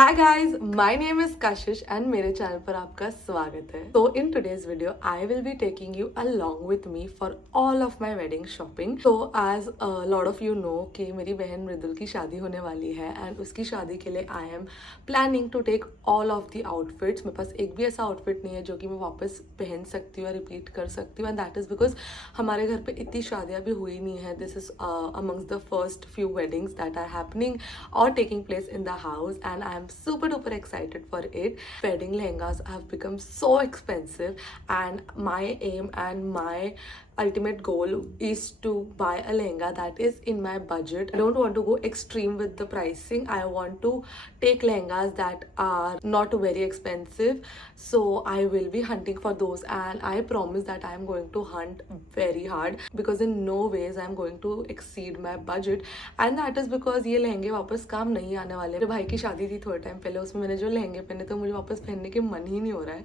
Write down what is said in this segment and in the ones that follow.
Hi guys, my name is Kashish and मेरे channel पर आपका स्वागत है। So in today's video, I will be taking you along with me for all of my wedding shopping. So as a lot of you know कि मेरी बहन मृदुल की शादी होने वाली है and उसकी शादी के लिए I am planning to take all of the outfits. मेरे पास एक भी ऐसा outfit नहीं है जो कि मैं वापस पहन सकती हूँ या रिपीट कर सकती हूँ and that is because हमारे घर पे इतनी शादियाँ भी हुई नहीं है. This is amongst the first few weddings that are happening or taking place in the house and I am super duper excited for it. Wedding lehengas have become so expensive and my aim and my ultimate goal is to buy a lehenga that is in my budget. I don't want to go extreme with the pricing. I want to take lehengas that are not very expensive. So I will be hunting for those and I promise that I am going to hunt very hard because in no ways I am going to exceed my budget and that is because ये लहंगे वापस काम नहीं आने वाले. मेरे भाई की शादी थी थोड़े टाइम पहले, उसमें मैंने जो लहंगे पहने तो मुझे वापस पहनने के मन ही नहीं हो रहा है.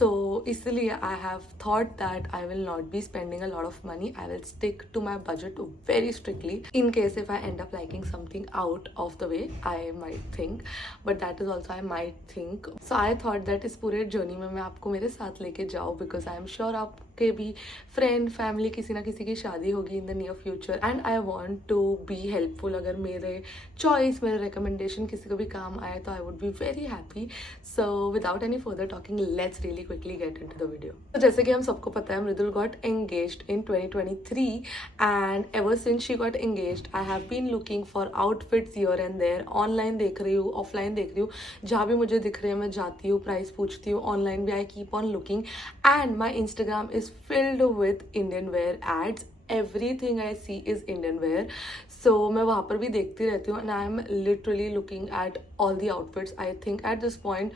So इसलिए I have thought that I will not be spending a lot of money. I will stick to my budget very strictly in case if I end up liking something out of the way I might think, but that is also I might think. So I thought that इस पूरे journey में मैं आपको मेरे साथ लेके जाऊँ because I am sure आपके भी फ्रेंड फैमिली किसी ना किसी की शादी होगी in the near future and I want to be helpful. अगर मेरे चॉइस मेरे रिकमेंडेशन किसी को भी काम आए तो I would be very happy. So without any further talking, let's really quickly get into the video. तो जैसे कि हम सबको पता है मृदुल got engaged in 2023 and ever since she got engaged I have been looking for outfits here and there. Online देख रही हूँ, ऑफलाइन देख रही हूँ, जहाँ भी मुझे दिख रहे हैं मैं जाती हूँ, प्राइस पूछती हूँ. ऑनलाइन भी I keep on looking and my Instagram is filled with Indian wear ads. Everything I see is Indian wear. So मैं वहाँ पर भी देखती रहती हूँ and I am literally looking at all the outfits. I think at this point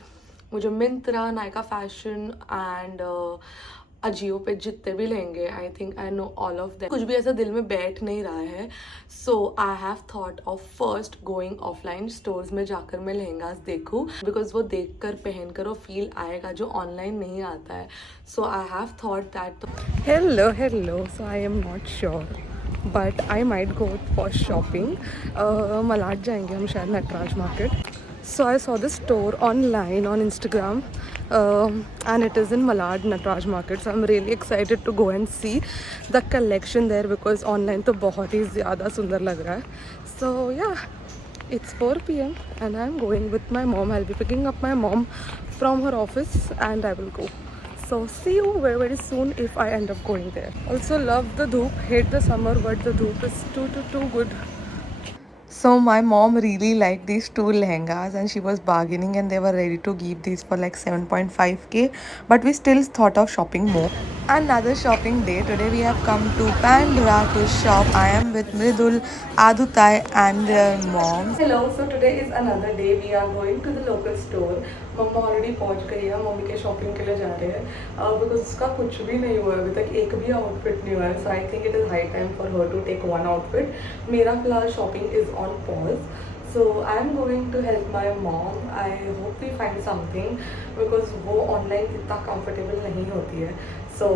मुझे Myntra, Nykaa fashion and Ajio पे जितने भी लहंगे I think I know all of them. कुछ भी ऐसा दिल में बैठ नहीं रहा है. So I have thought of first going offline stores में जाकर मैं लहंगास देखूँ बिकॉज वो देख कर पहन कर वो फील आएगा जो ऑनलाइन नहीं आता है. So I have thought that. Hello so I am not sure but I might go for shopping. Malad जाएंगे हम शायद, Natraj market. So I saw this store online on Instagram and it is in Malad Natraj Market. So I'm really excited to go and see the collection there because online तो बहुत ही ज़्यादा सुंदर लग रहा है. So yeah, it's 4 PM and I'm going with my mom. I'll be picking up my mom from her office and I will go. So see you very very soon if I end up going there. Also love the dhoop, hate the summer but the dhoop is too good. So my mom really liked these two lehengas and she was bargaining and they were ready to give these for like 7.5k, but we still thought of shopping more. Another shopping day. Today we have come to Bandra to shop. I am with Mridul, Adutai and their mom. Hello, so today is another day. We are going to the local store. मम्मा already पहुंच गई है, mummy के shopping के लिए जा रहे हैं बिकॉज उसका कुछ भी नहीं हुआ है अभी तक, एक भी आउटफिट नहीं हुआ है. So I think it is high time for her to take one outfit. मेरा फिलहाल shopping is on pause. So I am going to help my mom. I hope we find something because वो online इतना comfortable नहीं होती है. So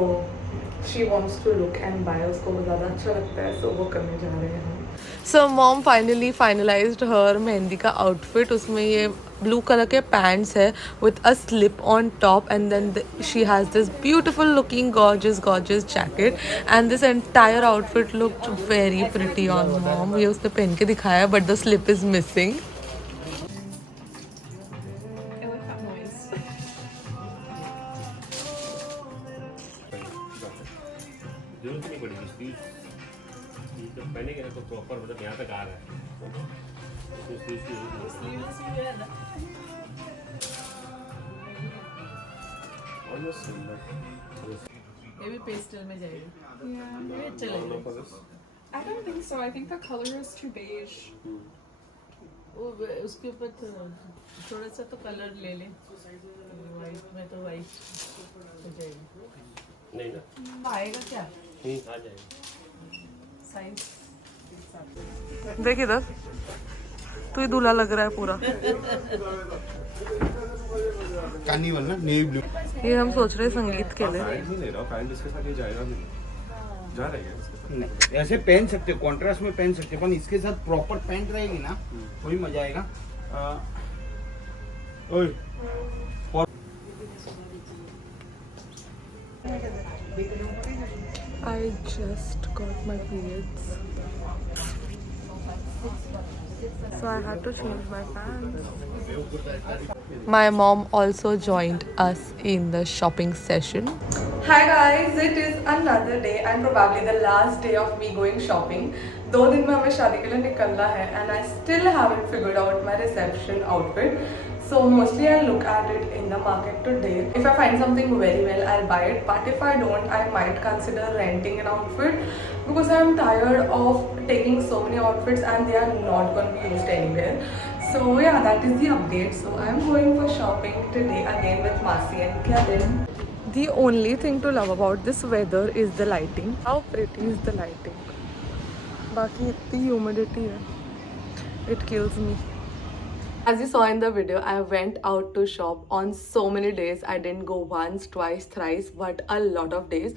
she wants to look and buy, उसको वो ज़्यादा अच्छा लगता है. सो वो करने जा रहे हैं हम. So mom finally finalised her mehndi का आउटफिट. उसमें ये ब्लू कलर के पैंट्स है with a slip on top and then she has this beautiful looking gorgeous jacket and this entire outfit looked very pretty on mom. ये उसने पहन के दिखाया but the slip is missing. पहनेंगे ना तो प्रॉपर मतलब यहाँ तक आ रहा है. ये भी पेस्टल में जाएगा. ये अच्छा लगेगा. I don't think so. I think the color is too beige. वो उसके ऊपर थोड़ा सा तो कलर ले ले. वाइट में तो वाइट हो जाएगी. नहीं ना आएगा क्या आ जाएगा. साइज देख इधर, तू ही दूल्हा लग रहा है पूरा. कार्निवल ना, नेवी ब्लू. ये हम सोच रहे हैं संगीत के लिए. नहीं ले रहा पैंट इसके साथ ही जाएगा. नहीं जा रहा है. ऐसे पहन सकते हो, कॉन्ट्रास्ट में पहन सकते हो, पर इसके साथ प्रॉपर पैंट रहेगी ना वही मजा आएगा. ओए I just got my periods, so I had to change my pants. My mom also joined us in the shopping session. Hi guys, it is another day and probably the last day of me going shopping. 2 दिन में हमें शादी के लिए निकलना है and I still haven't figured out my reception outfit. So mostly I'll look at it in the market today. If I find something very well, I'll buy it. But if I don't, I might consider renting an outfit because I'm tired of taking so many outfits and they are not going to be used anywhere. So yeah, that is the update. So I'm going for shopping today again with Masi and Kevin. The only thing to love about this weather is the lighting. How pretty is the lighting? बाकी इतनी humidity है. It kills me. As you saw in the video, I went out to shop on so many days. I didn't go once, twice, thrice, but a lot of days.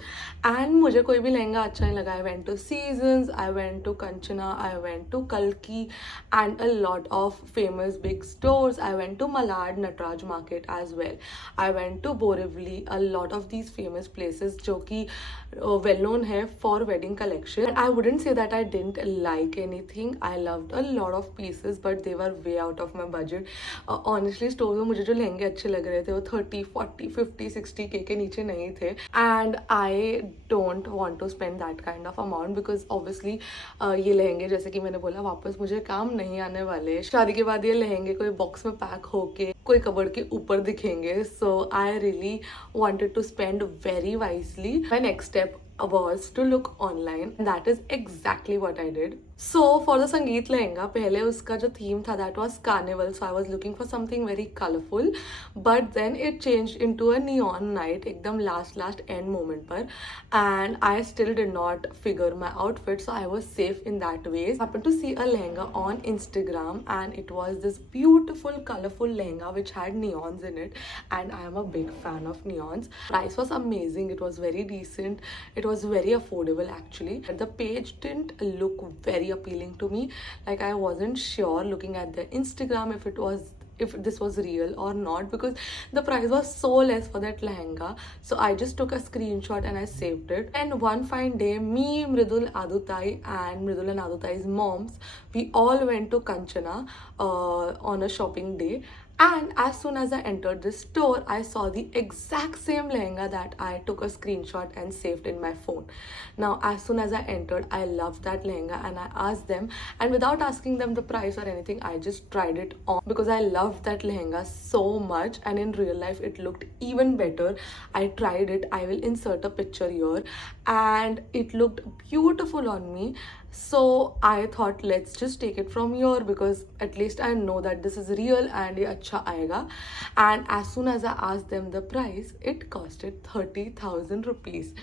And मुझे कोई भी लहंगा अच्छा नहीं लगा. I went to Seasons, I went to Kanchana, I went to Kalki, and a lot of famous big stores. I went to Malad Nataraj Market as well. I went to Borivali. A lot of these famous places जो कि well known है for wedding collection. And I wouldn't say that I didn't like anything. I loved a lot of pieces, but they were way out of my budget. Honestly, store में मुझे जो लहंगे अच्छे लग रहे थे वो 30, 40, 50, 60K के नीचे नहीं थे. And I don't want to spend that kind of amount because obviously ये लहंगे जैसे कि मैंने बोला वापस मुझे काम नहीं आने वाले. शादी के बाद ये लहंगे कोई बॉक्स में पैक होके कोई कबर्ड के ऊपर दिखेंगे. So I really wanted to spend very wisely. My next step was to look online and that is exactly what I did. So for the Sangeet lehenga, पहले उसका जो theme था that was carnival, so I was looking for something very colorful, but then it changed into a neon night एकदम last end moment पर, and I still did not figure my outfit, so I was safe in that way. I happened to see a lehenga on Instagram and it was this beautiful colorful lehenga which had neons in it, and I am a big fan of neons. Price was amazing, it was very decent, it was very affordable actually. The page didn't look very appealing to me. Like I wasn't sure looking at the Instagram if this was real or not because the price was so less for that lehenga. So I just took a screenshot and I saved it. And one fine day, me, Mridul, Adutai and Mridul and Adutai's moms, we all went to Kanchana on a shopping day. And as soon as I entered the store, I saw the exact same lehenga that I took a screenshot and saved in my phone. Now, as soon as I entered, I loved that lehenga and I asked them, and without asking them the price or anything, I just tried it on because I loved that lehenga so much, and in real life, it looked even better. I tried it. I will insert a picture here, and it looked beautiful on me. So I thought let's just take it from here because at least I know that this is real and ये अच्छा आएगा. And as soon as I asked them the price, it costed 30,000 rupees.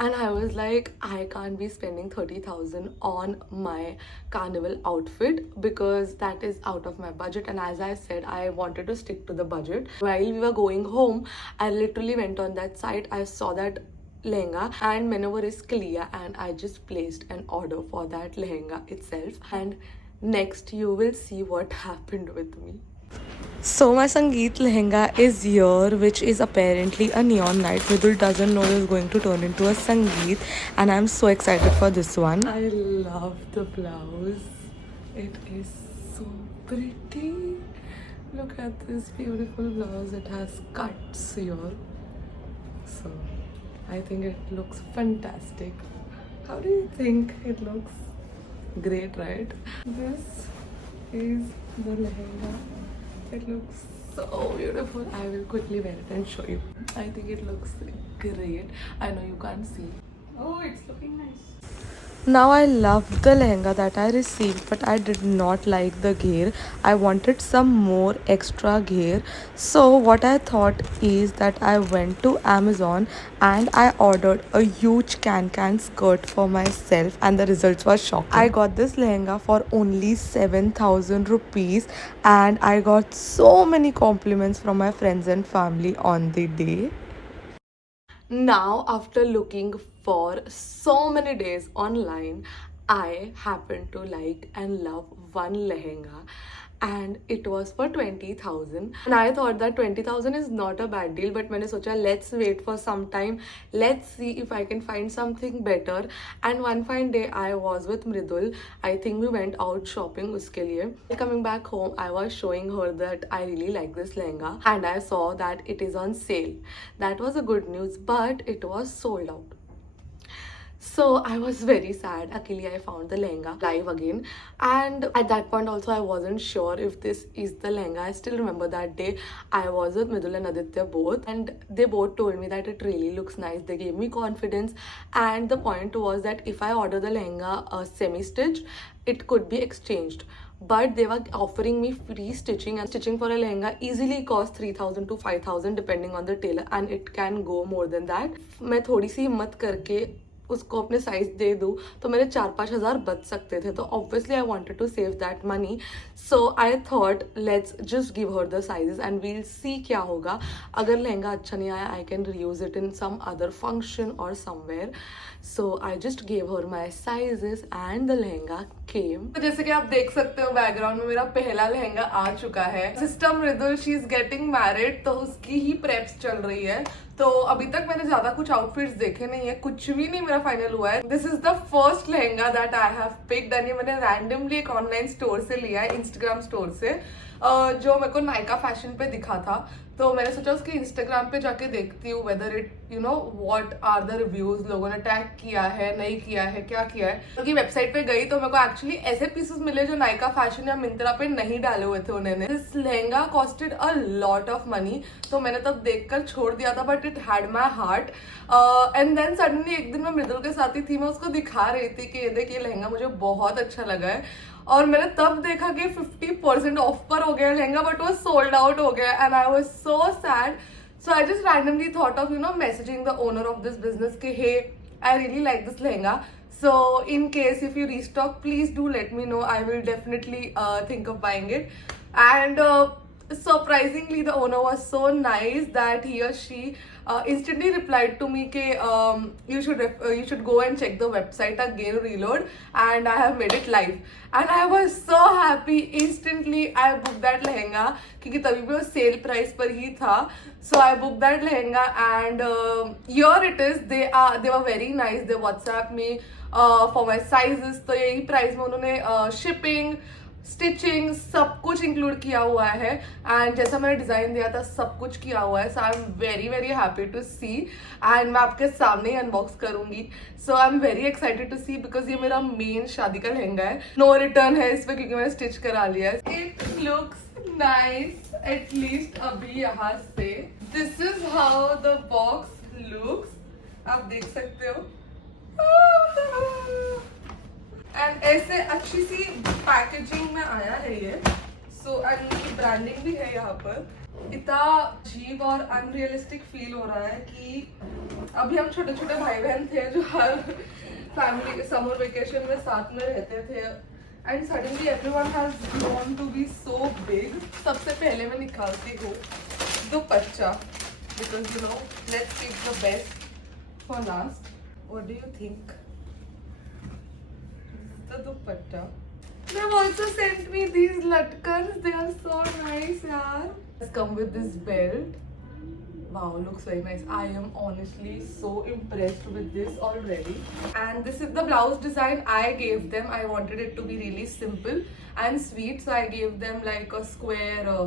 And I was like, I can't be spending 30,000 on my carnival outfit because that is out of my budget. And as I said, I wanted to stick to the budget. While we were going home, I literally went on that site. I saw that lehenga and मैंने वो risk लिया and I just placed an order for that lehenga itself. And next you will see what happened with me. So my Sangeet lehenga is here, which is apparently a neon night. Vidul doesn't know it's going to turn into a Sangeet, and I'm so excited for this one. I love the blouse. It is so pretty. Look at this beautiful blouse. It has cuts here. So I think it looks fantastic. How do you think it looks? Great, right? This is the lehenga. It looks so beautiful. I will quickly wear it and show you. I think it looks great. I know you can't see. Oh, it's looking nice. Now I love the lehenga that I received, but I did not like the gher. I wanted some more extra gher. So what I thought is that I went to Amazon and I ordered a huge can skirt for myself, and the results were shocking. I got this lehenga for only 7,000 rupees and I got so many compliments from my friends and family on the day. Now, after looking for so many days online, I happen to like and love one lehenga, and it was for 20,000. And I thought that 20,000 is not a bad deal, but मैंने सोचा let's wait for some time, let's see if I can find something better. And one fine day I was with Mridul. I think we went out shopping उसके लिए. Coming back home, I was showing her that I really like this lehenga and I saw that it is on sale. That was a good news, but it was sold out. So I was very sad. Luckily, I found the lehenga live again, and at that point also I wasn't sure if this is the lehenga. I still remember that day I was with Mridul and Aditya both, and they both told me that it really looks nice. They gave me confidence, and the point was that if I order the lehenga semi-stitched, it could be exchanged. But they were offering me free stitching, and stitching for a lehenga easily costs 3,000 to 5,000 depending on the tailor, and it can go more than that. मैं थोड़ी सी हिम्मत करके उसको अपने size दे दूँ तो मेरे 4-5 हज़ार बच सकते थे. तो obviously I wanted to save that money, so I thought let's just give her the sizes and we'll see क्या होगा. अगर लहंगा अच्छा नहीं आया I can reuse it in some other function और somewhere. So I just gave her my sizes and the लहंगा came. तो जैसे कि आप देख सकते हो बैकग्राउंड में मेरा पहला लहंगा आ चुका है. Sister Mridul, she is getting married, तो उसकी ही प्रेप्स चल रही है. तो अभी तक मैंने ज्यादा कुछ आउटफिट्स देखे नहीं है, कुछ भी नहीं मेरा फाइनल हुआ है. This is the first lehenga that I have picked, and ये मैंने रैंडमली एक ऑनलाइन स्टोर से लिया है, इंस्टाग्राम स्टोर से, जो मेरे को नायका फैशन पे दिखा था. तो मैंने सोचा उसके इंस्टाग्राम पे जाके देखती हूँ whether it you know what are the reviews, लोगों ने टैग किया है नहीं किया है क्या किया है. उनकी वेबसाइट पे गई तो मेरे को एक्चुअली ऐसे पीसेस मिले जो नायका फैशन या मिंत्रा पे नहीं डाले हुए थे उन्होंने. This lehenga costed a lot of money, तो मैंने तब देखकर छोड़ दिया था, but it had my heart. And then suddenly एक दिन मैं मृदुल के साथ ही थी, मैं उसको दिखा रही थी कि ये देखिए लहंगा मुझे बहुत अच्छा लगा है, और मैंने तब देखा कि 50% ऑफ पर हो गया लहंगा, बट वो सोल्ड आउट हो गया. And I was so sad. So I just randomly thought of messaging the owner of this business के hey I really like this लहंगा. So in case if you restock, please do let me know. I will definitely think of buying it. And surprisingly, the owner was so nice that he or she instantly replied to me कि you should go and check the website again, reload, and I have made it live. And I was so happy. Instantly I booked that lehenga क्योंकि तभी भी वो sale price पर ही था. So I booked that lehenga, and here it is. They were very nice. They WhatsApp me for my sizes. तो यही price में उन्होंने शिपिंग, स्टिचिंग सब कुछ इंक्लूड किया हुआ है, एंड जैसा मैंने डिजाइन दिया था सब कुछ किया हुआ है. So I am very very happy to see, and मैं आपके सामने ही अनबॉक्स करूंगी. So I am very excited to see because ये मेरा मेन शादी का लहंगा है. नो रिटर्न है इस पे क्योंकि मैंने स्टिच करा लिया है. इट लुक्स नाइस एटलीस्ट अभी यहाँ से. This is how the box looks, आप देख सकते हो. एंड ऐसे अच्छी सी पैकेजिंग में आया है ये. सो एंड ब्रांडिंग भी है यहाँ पर. इतना अजीब और अनरियलिस्टिक फील हो रहा है कि अभी हम छोटे छोटे भाई बहन थे जो हर फैमिली समर वेकेशन में साथ में रहते थे, and suddenly everyone has grown to be so big. सबसे पहले मैं निकालती हूँ dupatta, because you know let's keep the best for last. What do you think? The dupatta. They have also sent me these latkans. They are so nice, yaar. It's come with this belt. Wow, looks very nice. I am honestly so impressed with this already. And this is the blouse design I gave them. I wanted it to be really simple and sweet, so I gave them like a square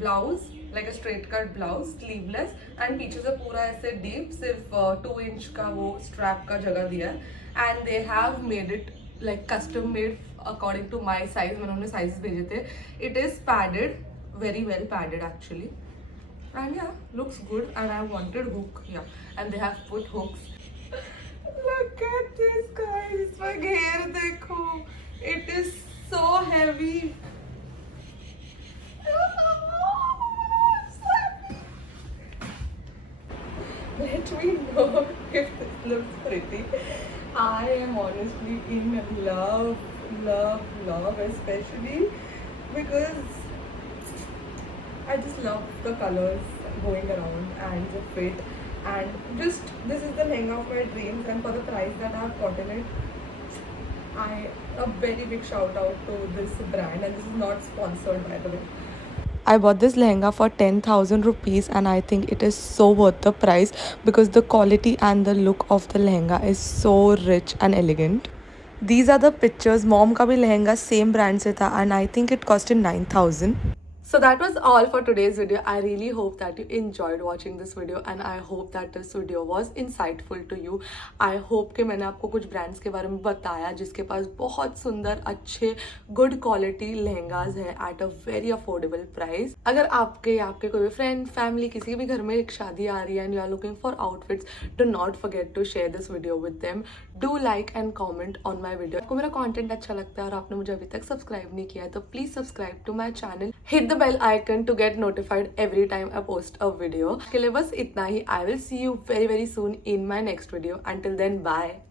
blouse, like a straight cut blouse, sleeveless, and पीछे से पूरा ऐसे deep, सिर्फ 2 inch का वो strap का जगह दिया है. And they have made it like custom made according to my size. मैंने उन्हें sizes भेजे थे. It is padded, very well padded actually, and yeah, looks good. And I wanted hook, yeah, and they have put hooks. Look at this guys, इसका घेर देखो. It is so heavy. Let me know if this looks pretty. I am honestly in love, especially because I just love the colors going around and the fit, and just this is the lehenga of my dreams, and for the price that I have gotten it, a very big shout out to this brand, and this is not sponsored by the way. I bought this lehenga for 10,000 rupees and I think it is so worth the price because the quality and the look of the lehenga is so rich and elegant. These are the pictures. Mom का भी lehenga same brand से था and I think it costed 9,000. So that was all for today's video. I really hope that you enjoyed watching this video and I hope that this video was insightful to you. I hope कि मैंने आपको कुछ brands के बारे में बताया जिसके पास बहुत सुंदर अच्छे good quality लहंगाज है at a very affordable price. अगर आपके कोई भी friend, family किसी के भी घर में एक शादी आ रही है and you are looking for outfits, do not forget to share this video with them. Do like and comment on my video. आपको मेरा content अच्छा लगता है और आपने मुझे अभी तक subscribe नहीं किया है तो please subscribe to my channel. Hit the bell icon to get notified every time I post a video. के लिए बस इतना ही. I will see you very soon in my next video. Until then, bye.